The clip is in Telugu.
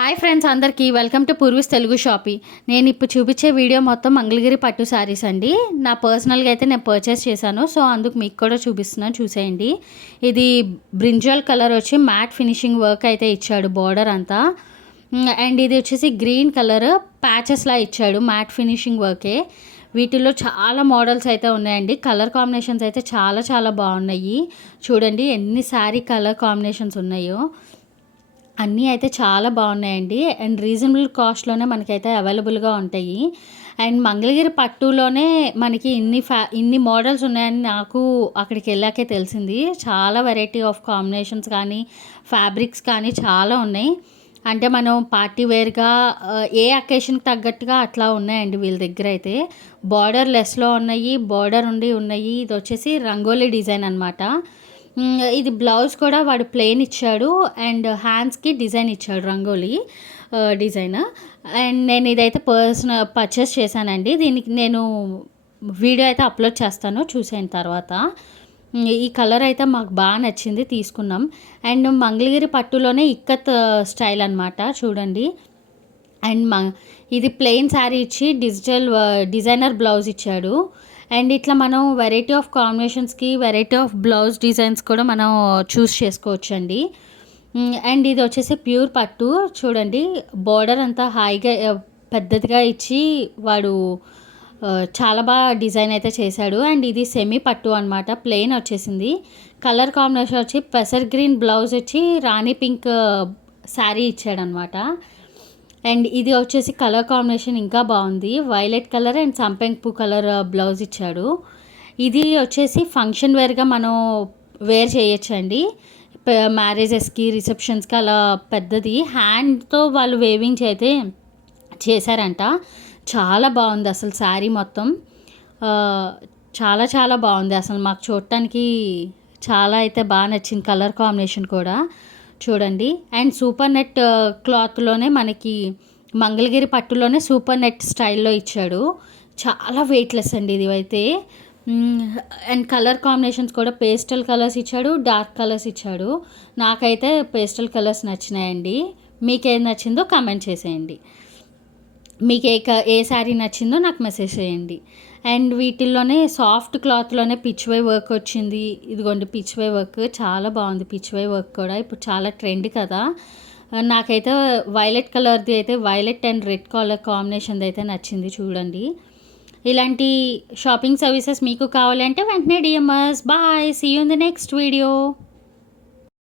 హాయ్ ఫ్రెండ్స్ అందరికీ. Welcome to Purvi's Telugu shoppy. నేను ఇప్పుడు చూపించే వీడియో మొత్తం మంగళగిరి పట్టు శారీస్ అండి. నా పర్సనల్గా అయితే నేను పర్చేస్ చేశాను. సో అందుకు మీకు కూడా చూపిస్తున్నాను. చూసేయండి. ఇది బ్రింజల్ కలర్ వచ్చి మ్యాట్ ఫినిషింగ్ వర్క్ అయితే ఇచ్చాడు బార్డర్ అంతా. అండ్ ఇది వచ్చేసి గ్రీన్ కలర్ ప్యాచెస్లా ఇచ్చాడు మ్యాట్ ఫినిషింగ్ వర్కే వీటిల్లో చాలా మోడల్స్ అయితే ఉన్నాయండి. కలర్ కాంబినేషన్స్ అయితే చాలా చాలా బాగున్నాయి. చూడండి ఎన్ని శారీ కలర్ కాంబినేషన్స్ ఉన్నాయో. అన్నీ అయితే చాలా బాగున్నాయండి. అండ్ రీజనబుల్ కాస్ట్లోనే మనకైతే అవైలబుల్గా ఉంటాయి. అండ్ మంగళగిరి పట్టులోనే మనకి ఇన్ని ఫ్యా ఇన్ని మోడల్స్ ఉన్నాయని నాకు అక్కడికి వెళ్ళాకే తెలిసింది. చాలా వెరైటీ ఆఫ్ కాంబినేషన్స్ కానీ ఫ్యాబ్రిక్స్ కానీ చాలా ఉన్నాయి. అంటే మనం పార్టీ వేర్గా ఏ అకేషన్కి తగ్గట్టుగా అట్లా ఉన్నాయండి వీళ్ళ దగ్గర అయితే. బార్డర్ లెస్లో ఉన్నాయి బార్డర్ ఉండి ఉన్నాయి. ఇది వచ్చేసి రంగోలీ డిజైన్ అనమాట ఇది బ్లౌజ్ కూడా వాడు ప్లెయిన్ ఇచ్చాడు అండ్ హ్యాండ్స్కి డిజైన్ ఇచ్చాడు రంగోలీ డిజైన్ అండ్ నేను ఇదైతే పర్సనల్ పర్చేస్ చేశానండి. దీనికి నేను వీడియో అయితే అప్లోడ్ చేస్తాను చూసిన తర్వాత. ఈ కలర్ అయితే మాకు బాగా నచ్చింది తీసుకున్నాం. అండ్ మంగళగిరి పట్టులోనే ఇక్కత్ స్టైల్ అనమాట చూడండి. అండ్ మ ఇది ప్లెయిన్ శారీ ఇచ్చి డిజిటల్ డిజైనర్ బ్లౌజ్ ఇచ్చాడు. అండ్ ఇట్లా మనం వెరైటీ ఆఫ్ కాంబినేషన్స్కి వెరైటీ ఆఫ్ బ్లౌజ్ డిజైన్స్ కూడా మనం చూస్ చేసుకోవచ్చు అండి అండ్ ఇది వచ్చేసి ప్యూర్ పట్టు. చూడండి బార్డర్ అంతా హాయిగా పెద్దదిగా ఇచ్చి వాడు చాలా బాగా డిజైన్ అయితే చేశాడు. అండ్ ఇది సెమీ పట్టు అనమాట ప్లెయిన్ వచ్చేసింది. కలర్ కాంబినేషన్ వచ్చి పెసర్ గ్రీన్ బ్లౌజ్ వచ్చి రాణి పింక్ శారీ ఇచ్చాడనమాట అండ్ ఇది వచ్చేసి కలర్ కాంబినేషన్ ఇంకా బాగుంది. వైలెట్ కలర్ అండ్ సంపెంగ్ పూ కలర్ బ్లౌజ్ ఇచ్చాడు. ఇది వచ్చేసి ఫంక్షన్ వేర్గా మనం వేర్ చేయొచ్చండి. మ్యారేజెస్కి రిసెప్షన్స్కి అలా పెద్దది. హ్యాండ్తో వాళ్ళు వేవింగ్ అయితే చేశారంట. చాలా బాగుంది అసలు శారీ మొత్తం. చాలా చాలా బాగుంది అసలు మాకు చూడటానికి. చాలా అయితే బాగా నచ్చింది కలర్ కాంబినేషన్ కూడా. చూడండి. అండ్ సూపర్ నెట్ క్లాత్లోనే మనకి మంగళగిరి పట్టులోనే సూపర్ నెట్ స్టైల్లో ఇచ్చాడు. చాలా వెయిట్లెస్ అండి ఇది అయితే అండ్ కలర్ కాంబినేషన్స్ కూడా పేస్టల్ కలర్స్ ఇచ్చాడు డార్క్ కలర్స్ ఇచ్చాడు. నాకైతే పేస్టల్ కలర్స్ నచ్చినాయండి. మీకేం నచ్చిందో కమెంట్ చేసేయండి. మీకు ఏ ఏ శారీ నచ్చిందో నాకు మెసేజ్ చేయండి. అండ్ వీటిల్లోనే సాఫ్ట్ క్లాత్లోనే పిచ్ వర్క్ వచ్చింది. ఇదిగోండి పిచ్ వర్క్ చాలా బాగుంది పిచ్ వర్క్ కూడా. ఇప్పుడు చాలా ట్రెండ్ కదా. నాకైతే వైలెట్ కలర్ది అయితే వైలెట్ అండ్ రెడ్ కలర్ కాంబినేషన్ది అయితే నచ్చింది చూడండి. ఇలాంటి షాపింగ్ సర్వీసెస్ మీకు కావాలి అంటే వెంటనే DMs bye see you in the next video